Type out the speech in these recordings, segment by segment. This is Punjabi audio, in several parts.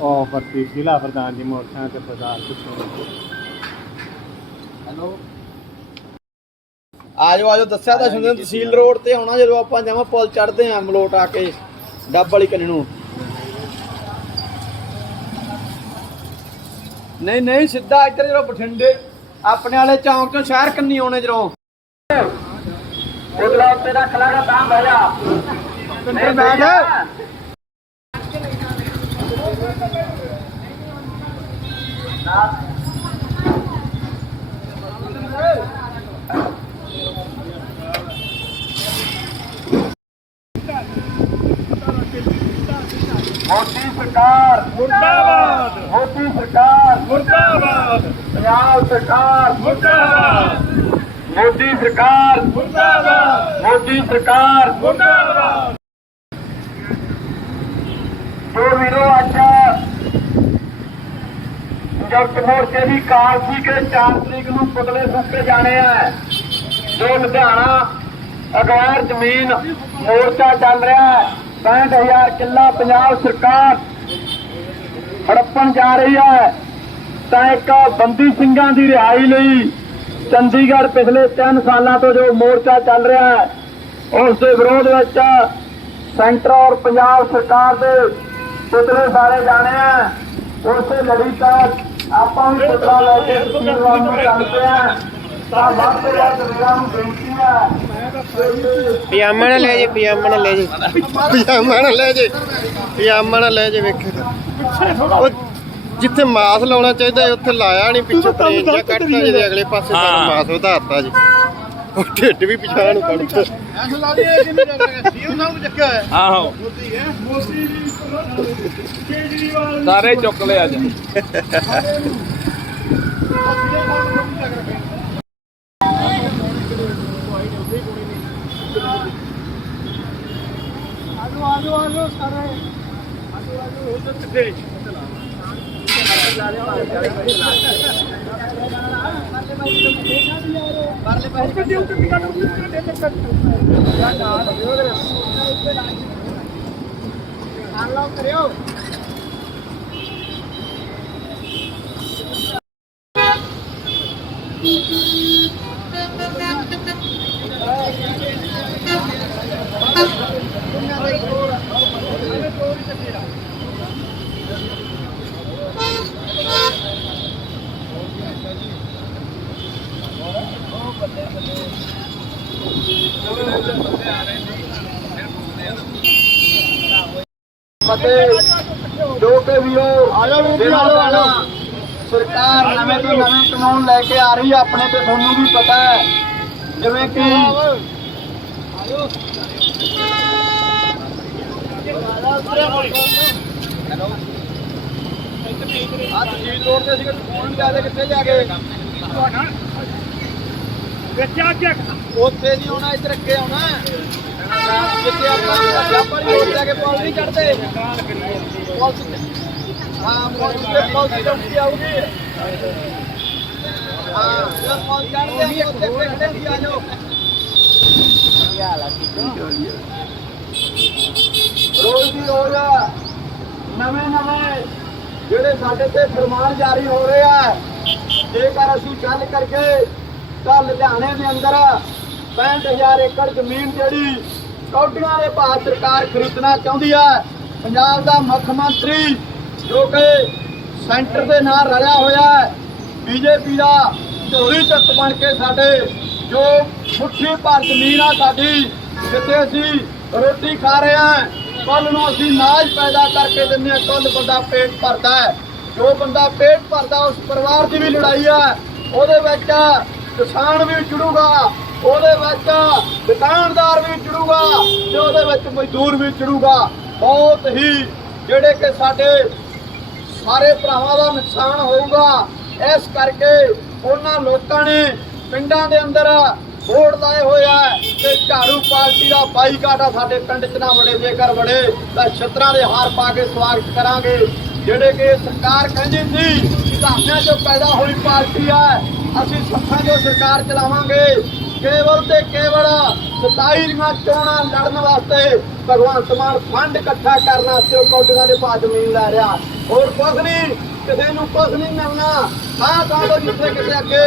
ਉਹ ਭਰਤੀ ਜ਼ਿਲ੍ਹਾ ਪ੍ਰਧਾਨ ਦੀ ਮੋਟਰਸਾਈਕਲ ਤੇ ਪ੍ਰਧਾਨ ਹੈਲੋ। ਆਜੋ ਆਜੋ ਦੱਸਿਆ ਤਾਂ ਸੁਣਦੇ ਤਹਿਸੀਲ ਰੋਡ ਤੇ ਆਉਣਾ ਜਦੋਂ ਆਪਾਂ ਜਾਵਾਂ ਪੁਲ ਚੜਦੇ ਆਂ ਮਲੋਟ ਆ ਕੇ ਡੱਬ ਵਾਲੀ ਕੰਨੀ ਨੂੰ। ਨਹੀਂ ਨਹੀਂ ਸਿੱਧਾ ਇੱਧਰ ਜਦੋਂ ਬਠਿੰਡੇ ਆਪਣੇ ਵਾਲੇ ਚੌਂਕ ਤੋਂ ਸ਼ਹਿਰ ਕੰਨੀ ਆਉਣੇ ਜਦੋਂ। ਉਧਰ ਉੱਤੇ ਰੱਖ ਲਾਗਾ ਤਾਂ ਬਹਿ ਜਾ। ਨਹੀਂ ਬੈਠ। ਮੋਦੀ ਸਰਕਾਰ ਮੁਰਦਾਬਾਦ। ਮੋਦੀ ਸਰਕਾਰ ਮੁਰਦਾਬਾਦ। ਪੰਜਾਬ ਸਰਕਾਰ। ਮੁਰਦਾਬਾਦ। ਮੋਦੀ ਸਰਕਾਰ। ਮੁਰਦਾਬਾਦ। ਮੋਦੀ ਸਰਕਾਰ। ਮੁਰਦਾਬਾਦ। ਜੋ ਵੀਰੋ ਅੱਜ ਜਗਤ ਮੋਰਚੇ ਦੀ ਕਾਰ ਸੀ ਕਿ 4 ਤਰੀਕ ਨੂੰ ਪੁਤਲੇ ਫੂਕੇ ਜਾਣੇ ਆ। ਜੋ ਲੁਧਿਆਣਾ, ਅਗਵਾਰ ਜ਼ਮੀਨ, ਮੋਰਚਾ ਚੱਲ ਰਿਹਾ ਹੈ। 65000 ਕਿੱਲਾ ਪੰਜਾਬ ਸਰਕਾਰ ਹੜੱਪਣ ਜਾ ਰਹੀ ਹੈ। ਤਾਂ ਇੱਕ ਬੰਦੀ ਸਿੰਘਾਂ ਦੀ ਰਿਹਾਈ ਲਈ ਚੰਡੀਗੜ੍ਹ ਪਿਛਲੇ 3 ਸਾਲਾਂ ਤੋਂ ਜੋ ਮੋਰਚਾ ਚੱਲ ਰਿਹਾ ਹੈ, ਉਸ ਦੇ ਵਿਰੋਧ ਵਿੱਚ ਸੈਂਟਰ ਔਰ ਪੰਜਾਬ ਸਰਕਾਰ ਦੇ ਪੁਤਲੇ ਸਾਰੇ ਜਾਣੇ ਆ। ਉਸੇ ਲੜੀ ਤੱਕ ਆਪਾਂ ਵੀ ਪੁਤਲਾ ਲੈ ਕੇ ਵੱਲ ਨੂੰ ਚੱਲਦੇ ਆ। ਤਾਂ ਵੱਧ ਤੋਂ ਵੱਧ ਵੀਰਾਂ ਨੂੰ ਬੇਨਤੀ ਹੈ ਪਜਾਮਾ ਨਾ ਲੈ ਜੇ ਪਜਾਮਾ ਨਾ ਲੈ ਜੇ। ਪਜਾਮਾ ਨਾ ਲੈ ਜੇ ਪਜਾਮਾ ਨਾ ਲੈ ਜੇ ਵੇਖੇ ਉਹ ਜਿੱਥੇ ਮਾਸ ਲਾਉਣਾ ਚਾਹੀਦਾ ਉੱਥੇ ਲਾਇਆ ਨਹੀਂ ਪਿੱਛੇ ਪਲੇਨ ਜਾਂ ਕੱਟਤਾ ਜਿਹਦੇ ਅਗਲੇ ਪਾਸੇ ਸਾਡਾ ਮਾਸ ਵਧਾਤਾ ਜੀ। ਉਹ ਢਿੱਡ ਵੀ ਪਿਛਾਂ ਨੂੰ ਕੱਢਤਾ ਆਹੋ। ਸਾਰੇ ਚੁੱਕ ਲਏ ਅੱਜ ਗੱਲਾਂ ਕਰਿਓ ਬੱਲੇ ਬੱਲੇ ਚਲੋ ਬੱਲੇ ਆ ਰਹੇ ਨੇ ਫਿਰ ਬੋਲਦੇ ਆ। ਫਤਿਹ ਜੋ ਕਿ ਵੀਰੋ ਦਿਨਾਂ ਸਰਕਾਰ ਨਵੇਂ ਤੋਂ ਨਵੇਂ ਕਾਨੂੰਨ ਲੈ ਕੇ ਆ ਰਹੀ ਹੈ ਆਪਣੇ ਤੇ ਤੁਹਾਨੂੰ ਵੀ ਪਤਾ ਹੈ। ਜਿਵੇਂ ਕਿ ਆ ਤਸੀਲ ਰੋਡ ਤੇ ਸੀਗੇ ਫੋਨ ਲਿਆਦੇ ਕਿੱਥੇ ਜਾ ਕੇ? ਉੱਥੇ ਨਹੀਂ ਆਉਣਾ ਇੱਧਰ ਅੱਗੇ ਆਉਣਾ ਜਿੱਥੇ ਆਪਾਂ ਜਾਪਰ ਰੋਡ ਜਾ ਕੇ ਪੁਲ ਨਹੀਂ ਚੜਦੇ ਪੁਲ ਹਾਂ ਪੁਲ ਤੇ ਪੁਲ ਤੇ ਆਉਗੀ ਹਾਂ ਜਦ ਪੁਲ ਚੜਦੇ ਆ ਉੱਥੇ ਦੇਖਦੇ ਸੀ ਆ ਜਾਓ ਰੋਜ਼ ਦੀ ਰੋਜ਼ ਨਵੇਂ ਨਵੇਂ ਜਿਹੜੇ ਸਾਡੇ ਤੇ ਫਰਮਾਨ ਜਾਰੀ ਹੋ ਰਹੇ ਆ, ਜੇਕਰ ਅਸੀਂ ਗੱਲ ਕਰਕੇ ਤਾਂ ਲੁਧਿਆਣੇ ਦੇ ਅੰਦਰ 65000 ਏਕੜ ਜ਼ਮੀਨ ਜਿਹੜੀ ਕੌਡੀਆਂ ਦੇ ਭਾਅ ਸਰਕਾਰ ਖਰੀਦਣਾ ਚਾਹੁੰਦੀ ਹੈ। ਪੰਜਾਬ ਦਾ ਮੁੱਖ ਮੰਤਰੀ ਜੋ ਕਿ ਸੈਂਟਰ ਦੇ ਨਾਲ ਰਲਿਆ ਹੋਇਆ ਹੈ, ਬੀਜੇਪੀ ਦਾ ਢੋਲੀ ਚੱਕ ਬਣ ਕੇ ਸਾਡੇ ਜੋ ਮੁੱਠੀ ਭਰ ਜ਼ਮੀਨ ਆ ਸਾਡੀ, ਜਿੱਥੇ ਅਸੀਂ ਰੋਟੀ ਖਾ ਰਹੇ ਹਾਂ ਕੱਲ ਨੂੰ ਅਸੀਂ ਨਾਜ ਪੈਦਾ ਕਰਕੇ ਦਿੰਦੇ ਹਾਂ ਕੱਲ ਬੰਦਾ ਪੇਟ ਭਰਦਾ ਹੈ। ਜੋ ਬੰਦਾ ਪੇਟ ਭਰਦਾ, ਉਸ ਪਰਿਵਾਰ ਦੀ ਵੀ ਲੜਾਈ ਹੈ, ਉਹਦੇ ਵਿੱਚ ਕਿਸਾਨ ਵੀ ਜੁੜੂਗਾ। ਉਹਦੇ ਵਿੱਚ ਦੁਕਾਨਦਾਰ ਵੀ ਜੁੜੂਗਾ ਤੇ ਉਹਦੇ ਵਿੱਚ ਮਜ਼ਦੂਰ ਵੀ ਜੁੜੂਗਾ ਬਹੁਤ ਹੀ ਜਿਹੜੇ ਕਿ ਸਾਡੇ ਸਾਰੇ ਭਰਾਵਾਂ ਦਾ ਨੁਕਸਾਨ ਹੋਊਗਾ। ਇਸ ਕਰਕੇ ਉਹਨਾਂ ਲੋਕਾਂ ਨੇ ਪਿੰਡਾਂ ਦੇ ਅੰਦਰ ਵੋਟ ਲਾਏ ਹੋਇਆ ਤੇ ਝਾੜੂ ਪਾਰਟੀ ਦਾ ਬਾਈਕਾਟ ਆ ਸਾਡੇ ਪਿੰਡ 'ਚ ਨਾ ਵੜੇ, ਜੇਕਰ ਵੜੇ ਤਾਂ ਛਤਰਾਂ ਦੇ ਹਾਰ ਪਾ ਕੇ ਸਵਾਗਤ ਕਰਾਂਗੇ। ਜਿਹੜੇ ਕਿ ਸਰਕਾਰ ਕਹਿੰਦੀ ਸੀ ਕਿ ਧਾਮਿਆਂ 'ਚੋਂ ਪੈਦਾ ਹੋਈ ਪਾਰਟੀ ਆ, ਅਸੀਂ ਸੱਥਾਂ 'ਚੋਂ ਸਰਕਾਰ ਚਲਾਵਾਂਗੇ। ਕੇਵਲ ਤੇ ਕੇਵਲ 27 ਦੀਆਂ ਚੋਣਾਂ ਲੜਨ ਵਾਸਤੇ ਭਗਵੰਤ ਮਾਨ ਫੰਡ ਇਕੱਠਾ ਕਰਨ ਵਾਸਤੇ ਉਹ ਕੌਡੀਆਂ ਦੇ ਭਾਅ ਜ਼ਮੀਨ ਲੈ ਰਿਹਾ। ਹੋਰ ਕੁਝ ਨਹੀਂ, ਕਿਸੇ ਨੂੰ ਕੁਝ ਨਹੀਂ ਮਿਲਣਾ। ਆਹ ਕਾਹਦੋਂ ਜਿੱਥੇ ਕਿਤੇ ਅੱਗੇ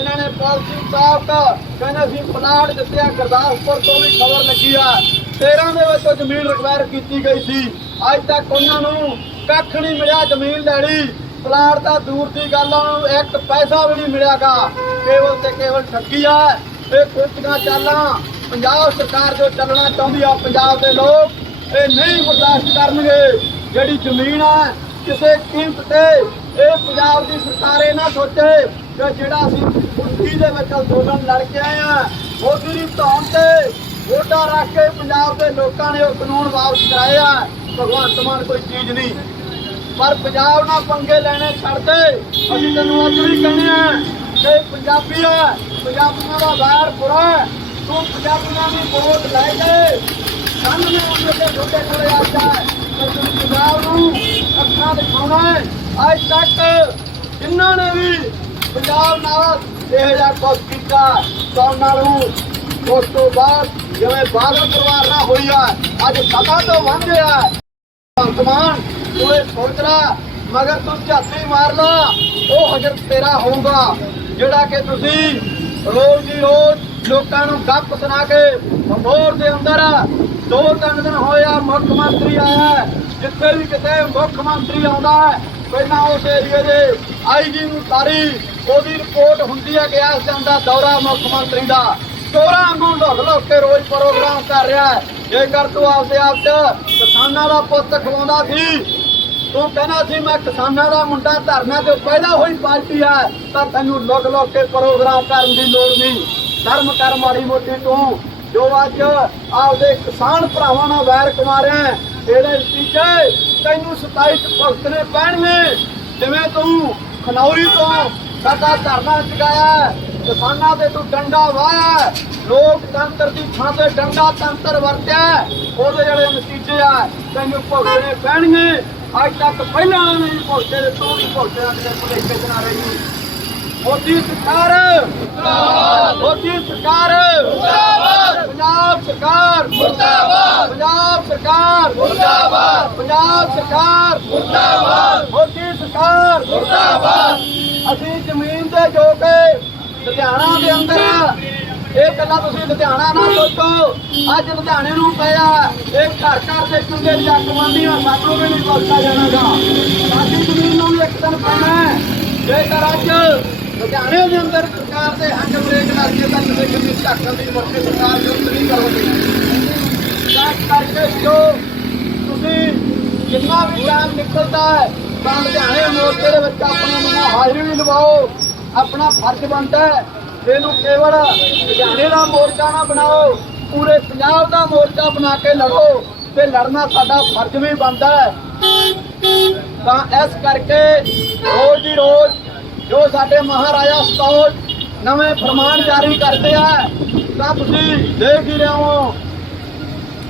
ਇਹਨਾਂ ਨੇ ਪਾਲਿਸੀ ਮੁਤਾਬਕ ਕਹਿੰਦੇ ਸੀ ਪਲਾਟ ਦਿੱਤੇ ਗੁਰਦਾਸਪੁਰ ਤੋਂ ਵੀ ਖਬਰ ਲੱਗੀ ਆ। 13 ਦੇ ਵਿੱਚ ਜ਼ਮੀਨ ਰਿਕਵਾਇਰ ਕੀਤੀ ਗਈ ਸੀ। ਅੱਜ ਤੱਕ ਉਹਨਾਂ ਨੂੰ ਕੱਖ ਨਹੀਂ ਮਿਲਿਆ ਜ਼ਮੀਨ ਲੈਣੀ। ਪਲਾਟ ਤਾਂ ਦੂਰ ਦੀ ਗੱਲ ਆ, ਉਹਨਾਂ ਇੱਕ ਪੈਸਾ ਵੀ ਨਹੀਂ ਮਿਲਿਆਗਾ। ਕੇਵਲ ਤੇ ਕੇਵਲ ਠੱਗੀ ਆ। ਇਹ ਕੁੱਤੀਆਂ ਚਾਲਾਂ ਪੰਜਾਬ ਸਰਕਾਰ ਜੋ ਚੱਲਣਾ ਚਾਹੁੰਦੀ ਆ ਪੰਜਾਬ ਦੇ ਲੋਕ, ਇਹ ਨਹੀਂ ਬਰਦਾਸ਼ਤ ਕਰਨਗੇ। ਜਿਹੜੀ ਜ਼ਮੀਨ ਆ, ਕਿਸੇ ਕੀਮਤ ਤੇ ਇਹ ਪੰਜਾਬ ਦੀ ਸਰਕਾਰ ਇਹ ਨਾ ਸੋਚੇ ਕਿ ਜਿਹੜਾ ਅਸੀਂ ਮੁੱਠੀ ਦੇ ਵਿੱਚ ਅੰਦੋਲਨ ਲੜ ਕੇ ਆਏ ਆ, ਮੋਦੀ ਦੀ ਧੌਣ ਤੇ ਵੋਟਾਂ ਰੱਖ ਕੇ ਪੰਜਾਬ ਦੇ ਲੋਕਾਂ ਨੇ ਉਹ ਕਾਨੂੰਨ ਵਾਪਸ ਕਰਾਏ ਆ, ਭਗਵੰਤ ਮਾਨ ਕੋਈ ਚੀਜ਼ ਨਹੀਂ। ਪਰ ਪੰਜਾਬ ਨਾਲ ਪੰਗੇ ਲੈਣੇ ਛੱਡ ਦੇ ਅਸੀਂ ਤੈਨੂੰ ਅੱਜ ਵੀ ਕਹਿੰਦੇ ਆ ਕਿ ਪੰਜਾਬੀ ਹੈ, ਪੰਜਾਬੀਆਂ ਦਾ ਵੈਰ ਬੁਰਾ ਤੂੰ ਪੰਜਾਬੀਆਂ ਦੀ ਵੋਟ ਲੈ ਕੇ ਸਾਨੂੰ ਨੇ ਉਹਦੇ ਤੇ ਛੋਟੇ ਕੋਲੇ ਆ ਜਾ ਤੂੰ ਪੰਜਾਬ ਨੂੰ ਅੱਖਾਂ ਦਿਖਾਉਣਾ ਹੈ। ਅੱਜ ਤੱਕ ਜਿਨ੍ਹਾਂ ਨੇ ਵੀ ਪੰਜਾਬ ਨਾਲ ਇਹ ਜਿਹਾ ਕੁਛ ਕੀਤਾ ਤਾਂ ਉਹਨਾਂ ਉਸ ਤੋਂ ਬਾਅਦ ਜਿਵੇਂ ਬਾਦਲ ਪਰਿਵਾਰ ਨਾਲ ਹੋਈ ਆ, ਅੱਜ ਸਦਾ ਤੋਂ ਵਾਂਝੇ ਆ ਭਗਵਾਨ, ਤੂੰ ਇਹ ਸੋਚ ਲਾ, ਮਗਰ ਤੂੰ ਝਾਤੀ ਮਾਰ ਲਾ, ਉਹ ਹਜਰ ਤੇਰਾ ਹੋਊਗਾ। ਜਿਹੜਾ ਕਿ ਤੁਸੀਂ ਰੋਜ਼ ਦੀ ਰੋਜ਼ ਲੋਕਾਂ ਨੂੰ ਗੱਪ ਸੁਣਾ ਕੇ ਬੰਬੋਰ ਦੇ ਅੰਦਰ ਦੋ ਤਿੰਨ ਦਿਨ ਹੋਇਆ ਮੁੱਖ ਮੰਤਰੀ ਆਇਆ ਜਿੱਥੇ ਵੀ ਕਿਤੇ ਮੁੱਖ ਮੰਤਰੀ ਆਉਂਦਾ ਹੈ, ਪਹਿਲਾਂ ਉਸ ਏਰੀਏ ਦੇ ਆਈਜੀ ਨੂੰ ਸਾਰੀ ਉਹਦੀ ਰਿਪੋਰਟ ਹੁੰਦੀ ਹੈ ਕਿ ਇਸ ਦਿਨ ਦਾ ਦੌਰਾ ਮੁੱਖ ਮੰਤਰੀ ਦਾ। ਚੋਰਾਂ ਨੂੰ ਲੁੱਟ ਲੁੱਟ ਕੇ ਰੋਜ਼ ਪ੍ਰੋਗਰਾਮ ਕਰ ਰਿਹਾ ਹੈ। ਜੇਕਰ ਤੂੰ ਆਪਦੇ ਆਪ ਚ ਕਿਸਾਨਾਂ ਦਾ ਪੁੱਤ ਖਵਾਉਂਦਾ ਸੀ ਤੂੰ ਕਹਿੰਦਾ ਸੀ ਮੈਂ ਕਿਸਾਨਾਂ ਦਾ ਮੁੰਡਾ ਧਰਨਾ ਤੇ ਪੈਦਾ ਹੋਈ ਪਾਰਟੀ ਆ ਤਾਂ ਤੈਨੂੰ ਲੁੱਟ ਲੁੱਟ ਕੇ ਪ੍ਰੋਗਰਾਮ ਕਰਨ ਦੀ ਲੋੜ ਨਹੀਂ। ਧਰਮ ਕਰ ਮਾੜੀ ਮੋਟੀ ਤੂੰ ਜੋ ਅੱਜ ਆਪਦੇ ਕਿਸਾਨ ਭਰਾਵਾਂ ਨਾਲ ਵੈਰ ਕਮਾ ਰਿਹਾ ਇਹਦੇ ਨਤੀਜੇ ਤੈਨੂੰ 27 ਚ ਭੁਗਤਣੇ ਪੈਣਗੇ। ਜਿਵੇਂ ਤੂੰ ਖਨੌਰੀ ਤੋਂ ਸਾਡਾ ਧਰਨਾ ਚੁਕਾਇਆ ਕਿਸਾਨਾਂ ਦੇ ਤੂੰ ਡੰਡਾ ਵਾਇਆ ਹੈ, ਲੋਕਤੰਤਰ ਦੀ ਥਾਂ ਤੇ ਡੰਡਾ ਤੰਤਰ ਵਰਤਿਆ ਉਹਦੇ ਜਿਹੜੇ ਨਤੀਜੇ ਆ ਤੈਨੂੰ ਭੁਗਤਣੇ ਪੈਣਗੇ। ਅੱਜ ਤੱਕ ਪਹਿਲਾਂ ਨਹੀਂ ਭੁਗਤੇ ਤੇ ਤੂੰ ਵੀ ਭੁਗਤਿਆ ਤੇ ਭੁਲੇਖੇ ਚ ਨਾ ਰਹੀ ਮੋਦੀ ਸਰਕਾਰ ਮੁਰਦਾਬਾਦ। ਮੋਦੀ ਸਰਕਾਰ ਮੁਰਦਾਬਾਦ। ਪੰਜਾਬ ਸਰਕਾਰ ਮੁਰਦਾਬਾਦ। ਪੰਜਾਬ ਸਰਕਾਰ ਮੁਰਦਾਬਾਦ। ਪੰਜਾਬ ਸਰਕਾਰ ਮੁਰਦਾਬਾਦ। ਮੋਦੀ ਸਰਕਾਰ। ਮੁਰਦਾਬਾਦ। ਅਸੀਂ ਜ਼ਮੀਨ ਦੇ ਜੋ ਕੇ ਲੁਧਿਆਣਾ ਦੇ ਅੰਦਰ ਇਹ ਗੱਲਾਂ ਤੁਸੀਂ ਲੁਧਿਆਣਾ ਨਾ ਸੋਚੋ। ਅੱਜ ਲੁਧਿਆਣੇ ਨੂੰ ਪਿਆ ਇਹ ਘਰ ਘਰ ਦੇ ਚੁੰਗੇ ਦੀ ਮੰਨੀ ਆ, ਸਾਨੂੰ ਵੀ ਨਹੀਂ ਬਖਸ਼ਿਆ ਜਾਣਾਗਾ ਸਾਡੀ ਜ਼ਮੀਨ ਨੂੰ ਇੱਕ ਦਿਨ ਪੈਣਾ ਜੇਕਰ ਅੱਜ ਲੁਧਿਆਣੇ ਦੇ ਅੰਦਰ ਸਰਕਾਰ ਦੇ ਹੱਕ ਬ੍ਰੇਕ ਲਾ ਤਾਂ ਕਿਸੇ ਕਿਸੇ ਝਾਕਣ ਦੀ ਵਰਤੇ ਸਰਕਾਰ ਜੋ ਨਹੀਂ ਕਰੋਗੇ। ਤਾਂ ਕਰਕੇ ਜੋ ਤੁਸੀਂ ਜਿੰਨਾ ਵੀ ਟਾਈਮ ਨਿਕਲਦਾ ਹੈ, ਤਾਂ ਲੁਧਿਆਣੇ ਮੋਰਚੇ ਦੇ ਵਿੱਚ ਆਪਣਾ ਹਾਜ਼ਰੀ ਵੀ ਲਵਾਓ। ਆਪਣਾ ਫਰਜ਼ ਬਣਦਾ ਹੈ। ਇਹਨੂੰ ਕੇਵਲ ਹਰਿਆਣੇ ਦਾ ਮੋਰਚਾ ਨਾ ਬਣਾਓ, ਪੂਰੇ ਪੰਜਾਬ ਦਾ ਮੋਰਚਾ ਬਣਾ ਕੇ ਲੜੋ ਤੇ ਲੜਨਾ ਸਾਡਾ ਫਰਜ਼ ਵੀ ਬਣਦਾ ਹੈ ਤਾਂ ਇਸ ਕਰਕੇ ਰੋਜ਼ ਦੀ ਰੋਜ਼ ਜੋ ਸਾਡੇ ਮਹਾਰਾਜਾ ਸਤੋਜ ਨਵੇਂ ਫਰਮਾਨ ਜਾਰੀ ਕਰਦੇ ਆ, ਤਾਂ ਤੁਸੀਂ ਦੇਖ ਹੀ ਰਹੇ ਹੋ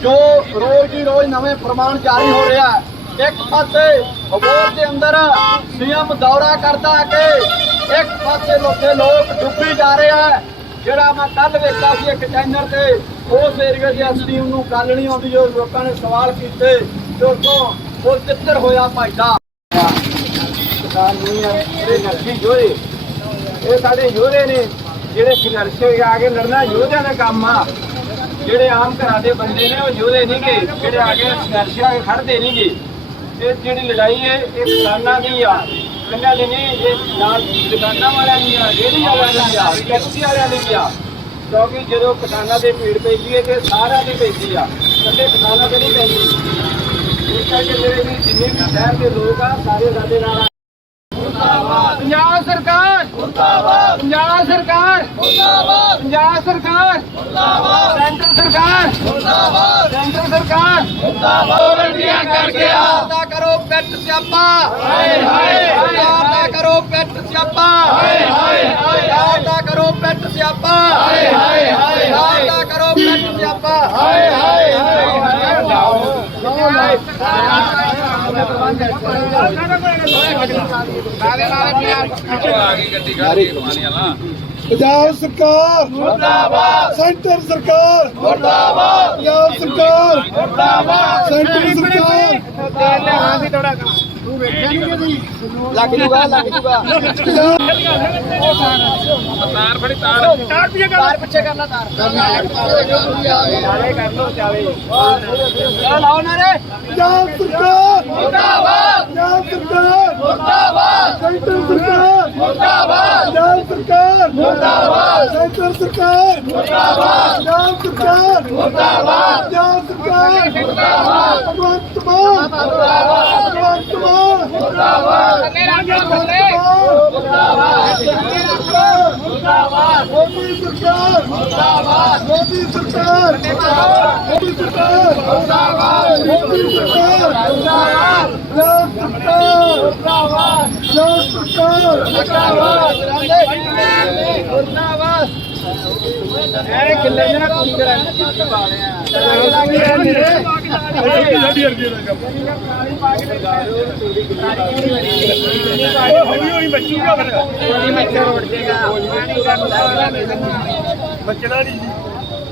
ਜੋ ਰੋਜ਼ ਦੀ ਰੋਜ਼ ਨਵੇਂ ਫਰਮਾਨ ਜਾਰੀ ਹੋ ਰਿਹਾ ਹੈ। ਇੱਕ ਪਾਸੇ ਅਬੋਰ ਦੇ ਅੰਦਰ ਸੀਐਮ ਦੌਰਾ ਕਰਦਾ ਕਿ ਇੱਕ ਪਾਸੇ ਲੋਕੇ ਲੋਕ ਡੁੱਬੀ ਜਾ ਰਹੇ ਆ। ਜਿਹੜਾ ਮੈਂ ਕੱਲ ਵੇਖਿਆ ਸੀ ਇੱਕ ਚੈਨਲ ਤੇ, ਉਸ ਏਰੀਆ ਦੀ ਐਸਟੀਮ ਨੂੰ ਗੱਲ ਨਹੀਂ ਆਉਂਦੀ ਜੋ ਲੋਕਾਂ ਨੇ ਸਵਾਲ ਕੀਤੇ ਤੇ ਉਸੋਂ ਉਹ ਤਿੱਤਰ ਹੋਇਆ ਭਾਈਦਾ ਕਿਸਾਨ ਦੁਨੀਆ ਦੇ ਨਰਸੀ ਜੋਰੇ ਇਹ ਸਾਡੇ ਯੋਧੇ ਨੇ, ਜਿਹੜੇ ਸੰਘਰਸ਼ ਆ ਕੇ ਲੜਨਾ ਯੋਧਿਆਂ ਦਾ ਕੰਮ ਆ। ਜਿਹੜੇ ਆਮ ਘਰਾਂ ਦੇ ਬੰਦੇ ਨੇ, ਉਹ ਯੋਧੇ ਨਹੀਂਗੇ, ਜਿਹੜੇ ਆ ਕੇ ਸੰਘਰਸ਼ ਆ ਕੇ ਖੜਦੇ ਨਹੀਂਗੇ। ਇਹ ਜਿਹੜੀ ਲੜਾਈ ਹੈ ਇਹ ਕਿਸਾਨਾਂ ਦੀ ਆ। ਕੰਨਾਂ ਦੀ ਨਹੀਂ ਇਹ ਨਾਲ ਦੁਕਾਨਾਂ ਵਾਲਿਆਂ ਦੀ ਆ ਰੇਹੜੀ ਵਾਲਿਆਂ ਦੀ ਆ ਟੈਕਸੀ ਵਾਲਿਆਂ ਦੀ ਆ। ਕਿਉਂਕਿ ਜਦੋਂ ਕਿਸਾਨਾਂ ਦੇ ਭੀੜ ਪੈਂਦੀ ਹੈ ਤੇ ਸਾਰਿਆਂ ਦੀ ਪੈਂਦੀ ਆ ਕੱਲੇ ਕਿਸਾਨਾਂ ਦੇ ਨਹੀਂ ਪੈਂਦੀ। ਇਸ ਕਰਕੇ ਮੇਰੇ ਵੀ ਜਿੰਨੇ ਵੀ ਸ਼ਹਿਰ ਦੇ ਲੋਕ ਆ ਸਾਰੇ ਸਾਡੇ ਨਾਲ ਆ। ਪੰਜਾਬ ਸਰਕਾਰ! ਮੁਰਦਾਬਾਦ। ਪੰਜਾਬ ਸਰਕਾਰ! ਮੁਰਦਾਬਾਦ। ਪੰਜਾਬ ਸਰਕਾਰ! ਮੁਰਦਾਬਾਦ। ਸੈਂਟਰ ਸਰਕਾਰ! ਮੁਰਦਾਬਾਦ। ਸੈਂਟਰ ਸਰਕਾਰ! ਮੁਰਦਾਬਾਦ। ਵੋਲੰਟੀਅਰ ਕਰ ਗਿਆ ਦਾ ਕਰੋ ਪੈਟ ਸਿਆਪਾ। ਹਾਏ ਹਾਏ ਦਾ ਕਰੋ ਪੈਟ ਸਿਆਪਾ। ਹਾਏ ਹਾਏ ਹਾਏ ਦਾ ਕਰੋ ਪੈਟ ਸਿਆਪਾ। ਹਾਏ ਹਾਏ ਹਾਏ ਦਾ ਕਰੋ ਪੈਟ ਸਿਆਪਾ ਹਾਏ ਹਾਏ ਆ ਗਈ ਗੱਡੀ ਖੜੀ ਪਾਣੀ ਵਾਲਾ ਪੰਜਾਬ ਸਰਕਾਰ। ਮੁਰਦਾਬਾਦ। ਸੈਂਟਰ ਸਰਕਾਰ। ਮੁਰਦਾਬਾਦ। ਪੰਜਾਬ ਸਰਕਾਰ। ਮੁਰਦਾਬਾਦ। ਸੈਂਟਰ ਸਰਕਾਰ। ਲੱਗ ਜੂਗਾ ਲੱਗ ਜੂਗਾ। ਤਾਰ ਫੜੀ ਤਾਰ। ਤਾਰ ਪਿੱਛੇ ਕਰਨਾ ਤਾਰ ਚਾਲੇ ਕਰ ਲੋ ਚਾਲੇ ਲਾਓ ਨਾ ਰੇ ਪੰਜਾਬ ਸਰਕਾਰ। ਮੁਰਦਾਬਾਦ। ਪੰਜਾਬ ਸਰਕਾਰ। ਮੁਰਦਾਬਾਦ। ਸੈਂਟਰ ਸਰਕਾਰ। ਮੁਰਦਾਬਾਦ! ਪੰਜਾਬ ਸਰਕਾਰ! ਮੁਰਦਾਬਾਦ! ਸੈਂਟਰ ਸਰਕਾਰ! ਮੁਰਦਾਬਾਦ! ਪੰਜਾਬ ਸਰਕਾਰ! ਮੁਰਦਾਬਾਦ! ਪੰਜਾਬ ਸਰਕਾਰ! ਮੁਰਦਾਬਾਦ! ਭਗਵੰਤ ਮਾਨ! ਮੁਰਦਾਬਾਦ! ਭਗਵੰਤ ਮਾਨ! ਮੁਰਦਾਬਾਦ! ਮੁਰਦਾਬਾਦ! ਮੁਰਦਾਬਾਦ। ਮੋਦੀ ਸਰਕਾਰ ਮੁਰਦਾਬਾਦ। ਮੋਦੀ ਸਰਕਾਰ ਮੁਰਦਾਬਾਦ। ਮੋਦੀ ਸਰਕਾਰ ਮੁਰਦਾਬਾਦ। ਮੋਦੀ ਸਰਕਾਰ ਮੁਰਦਾਬਾਦ। ਪੰਜਾਬ ਸਰਕਾਰ ਮੁਰਦਾਬਾਦ। ਪੰਜਾਬ ਸਰਕਾਰ ਮੁਰਦਾਬਾਦ। ਐਰੇ ਕਿੱਲੇ ਜਣਾ ਕੁੜੀ ਕਰਾਂ? ਹੌਲੀ ਹੌਲੀ ਬੱਚੂਗਾ ਫਿਰ ਬੱਚਣਾ ਨਹੀਂ ਯਾਦ ਨੂੰ ਬੁਲਾਣ ਖੜਾ ਕਿਤੇ